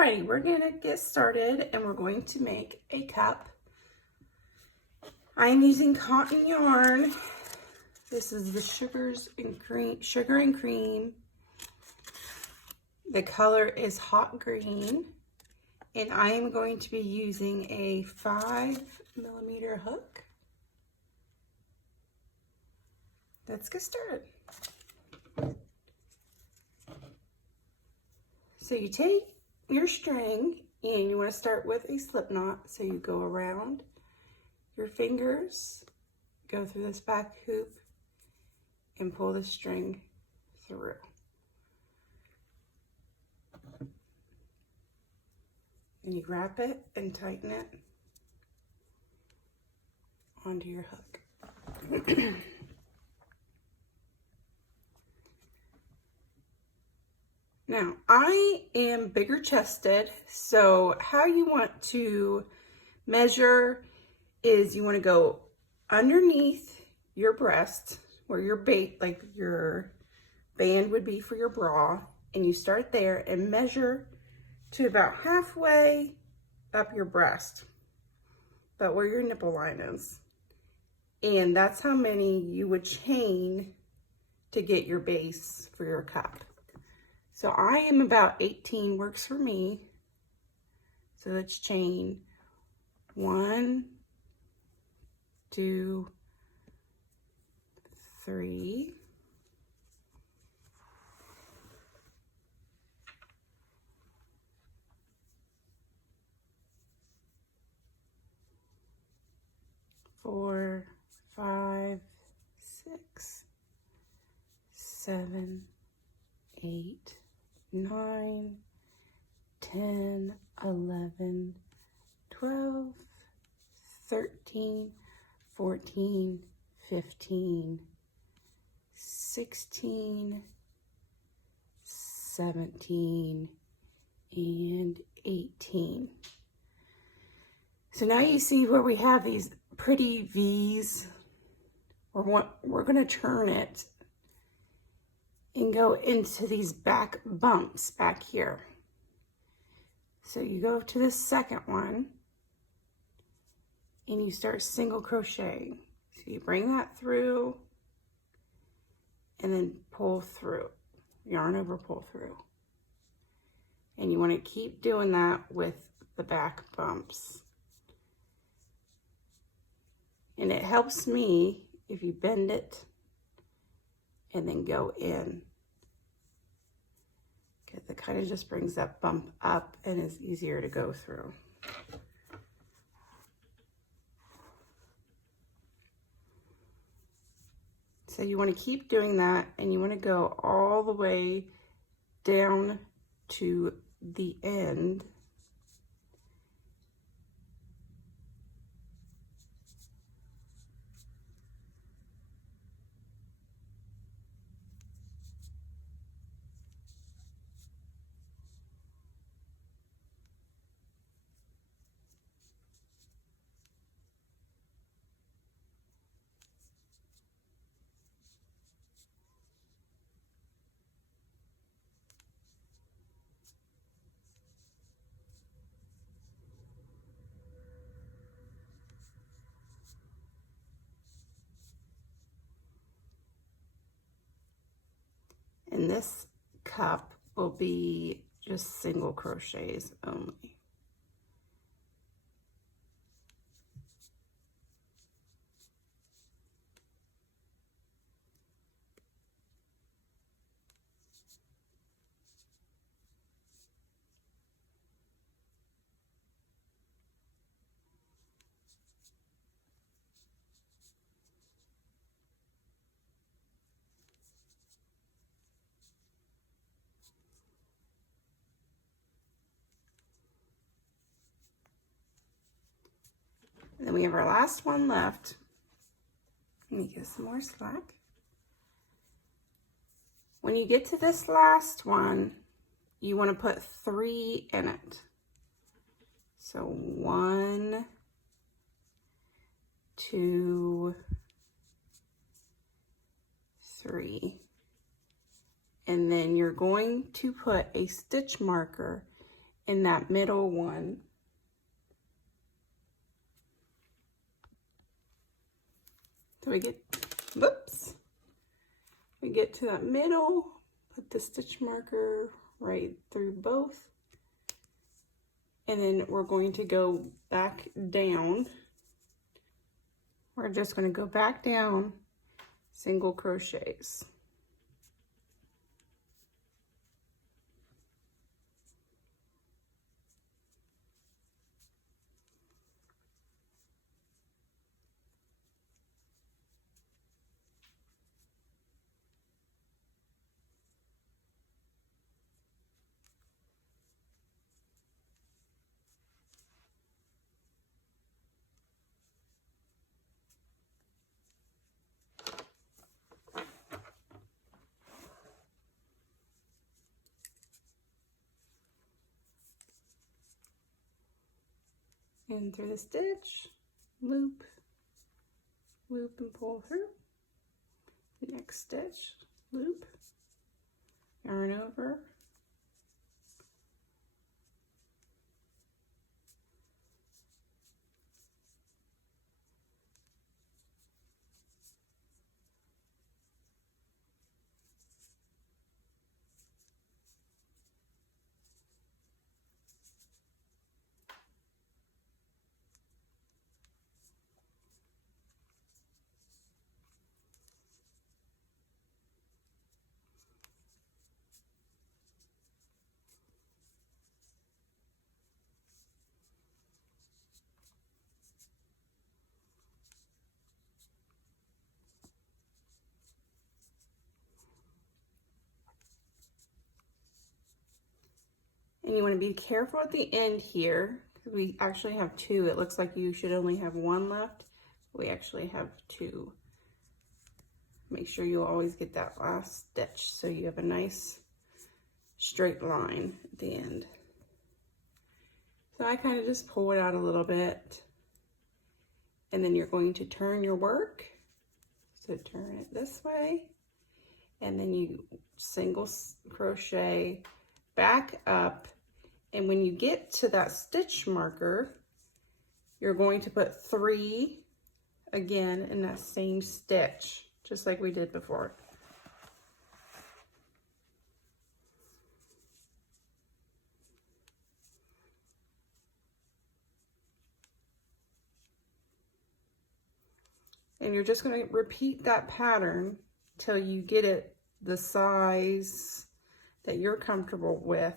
Alrighty, we're gonna get started and we're going to make a cup. I'm using cotton yarn. This is the sugar and cream. The color is hot green, and I am going to be using a 5mm hook. Let's get started. So you take your string and you want to start with a slip knot. So you go around your fingers, go through this back hoop, and pull the string through. And you wrap it and tighten it onto your hook. Now, I am bigger chested, so how you want to measure is you want to go underneath your breast, where your your band would be for your bra, and you start there and measure to about halfway up your breast, about where your nipple line is. And that's how many you would chain to get your base for your cup. So I am about 18, works for me. So let's chain 1, 2, 3, 4, 5, 6, 7, 8, 9, 10, 11, 12, 13, 14, 15, 16, 17, and 18. So now you see where we have these pretty V's. We're going to turn it and go into these back bumps back here. So you go to the second one and you start single crocheting. So you bring that through and then pull through, yarn over, pull through. And you want to keep doing that with the back bumps. And it helps me if you bend it and then go in, because it kind of just brings that bump up and is easier to go through. So you want to keep doing that, and you want to go all the way down to the end. And this cup will be just single crochets only. And then we have our last one left. Let me get some more slack. When you get to this last one, you want to put 3 in it. So 1, 2, 3. And then you're going to put a stitch marker in that middle one. So we get, whoops, we get to that middle, put the stitch marker right through both, and then we're going to go back down. We're just going to go back down single crochets. In through the stitch, loop, loop and pull through. Next stitch, loop, yarn over, and you want to be careful at the end here, because we actually have two. It looks like you should only have one left. We actually have two. Make sure you always get that last stitch so you have a nice straight line at the end. So I kind of just pull it out a little bit, and then you're going to turn your work. So turn it this way, and then you single crochet back up, and when you get to that stitch marker, you're going to put 3 again in that same stitch, just like we did before. And you're just going to repeat that pattern till you get it the size that you're comfortable with.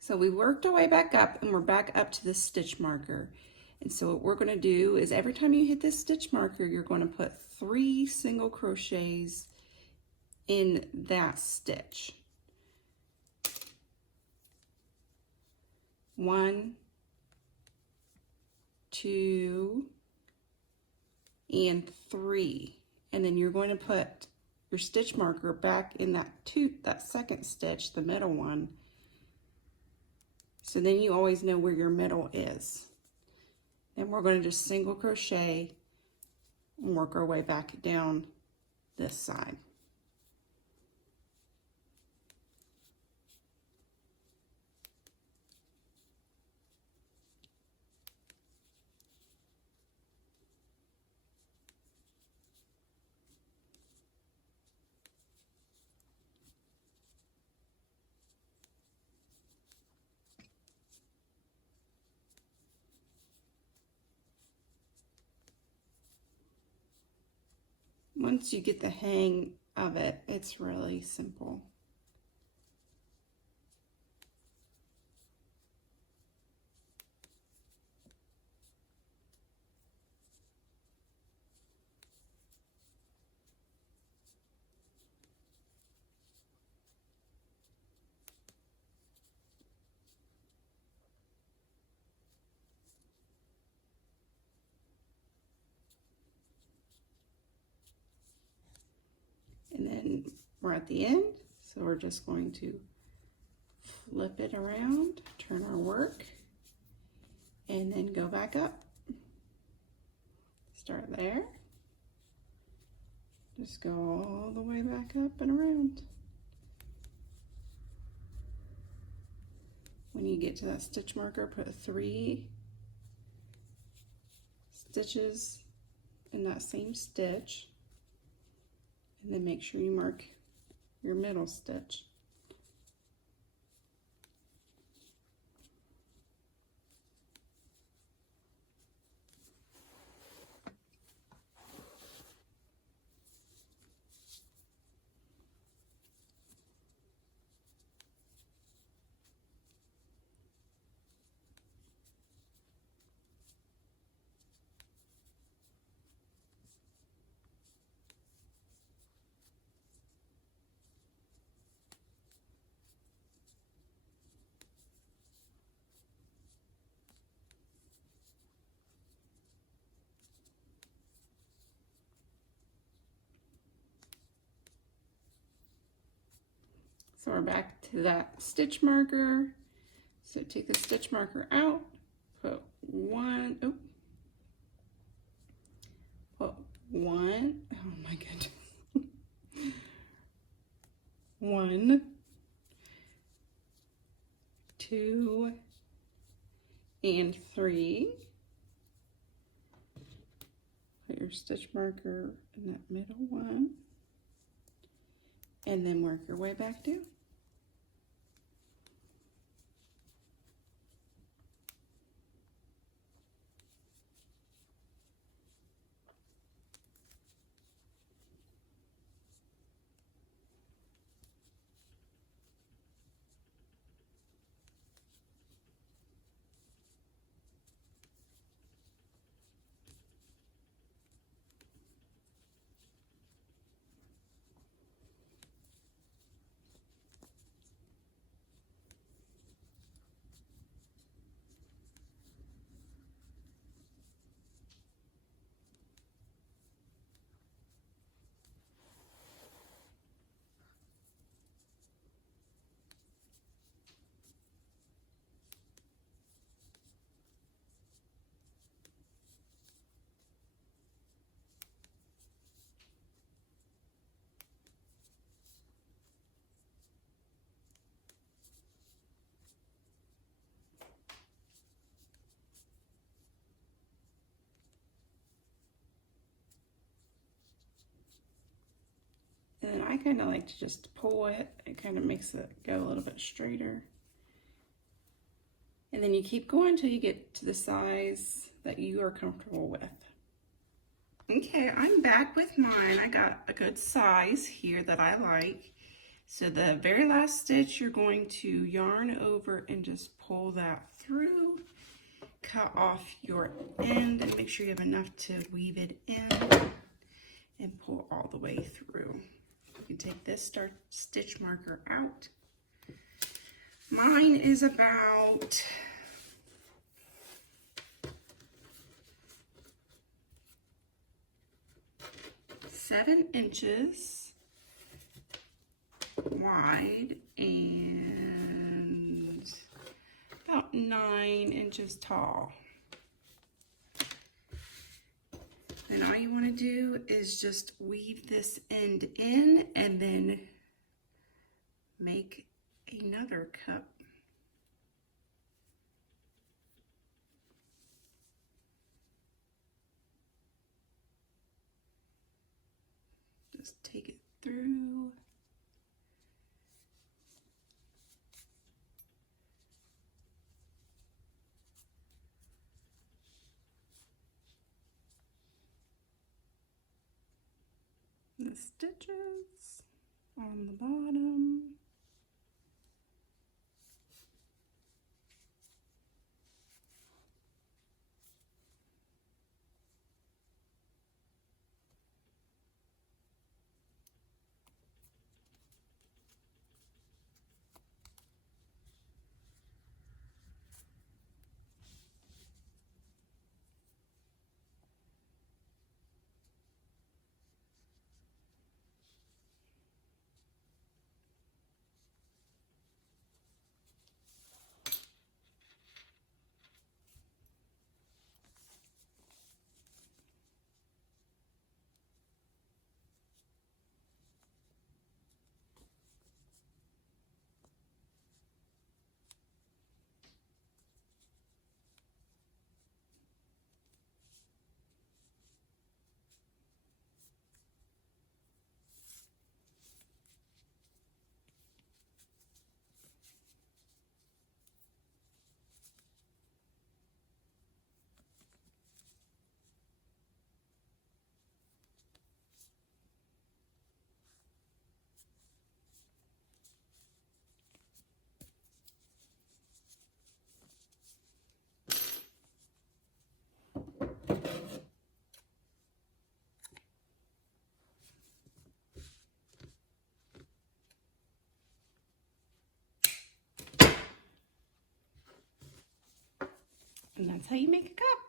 So we worked our way back up, and we're back up to the stitch marker. And so what we're going to do is every time you hit this stitch marker, you're going to put 3 single crochets in that stitch. 1, 2, and 3. And then you're going to put your stitch marker back in that second stitch, the middle one. So then you always know where your middle is. Then we're going to just single crochet and work our way back down this side. Once you get the hang of it, it's really simple. We're at the end, so we're just going to flip it around, turn our work, and then go back up. Start there. Just go all the way back up and around. When you get to that stitch marker, put 3 stitches in that same stitch, and then make sure you mark your middle stitch. So we're back to that stitch marker. So take the stitch marker out, put one, oh my goodness. 1, 2, and 3. Put your stitch marker in that middle one, and then work your way back down. And then I kind of like to just pull it. It kind of makes it go a little bit straighter. And then you keep going until you get to the size that you are comfortable with. Okay, I'm back with mine. I got a good size here that I like. So the very last stitch, you're going to yarn over and just pull that through. Cut off your end and make sure you have enough to weave it in and pull all the way through. You can take this stitch marker out. Mine is about 7 inches wide and about 9 inches tall. And all you want to do is just weave this end in and then make another cup. Just take it through. The stitches on the bottom. And that's how you make a cup.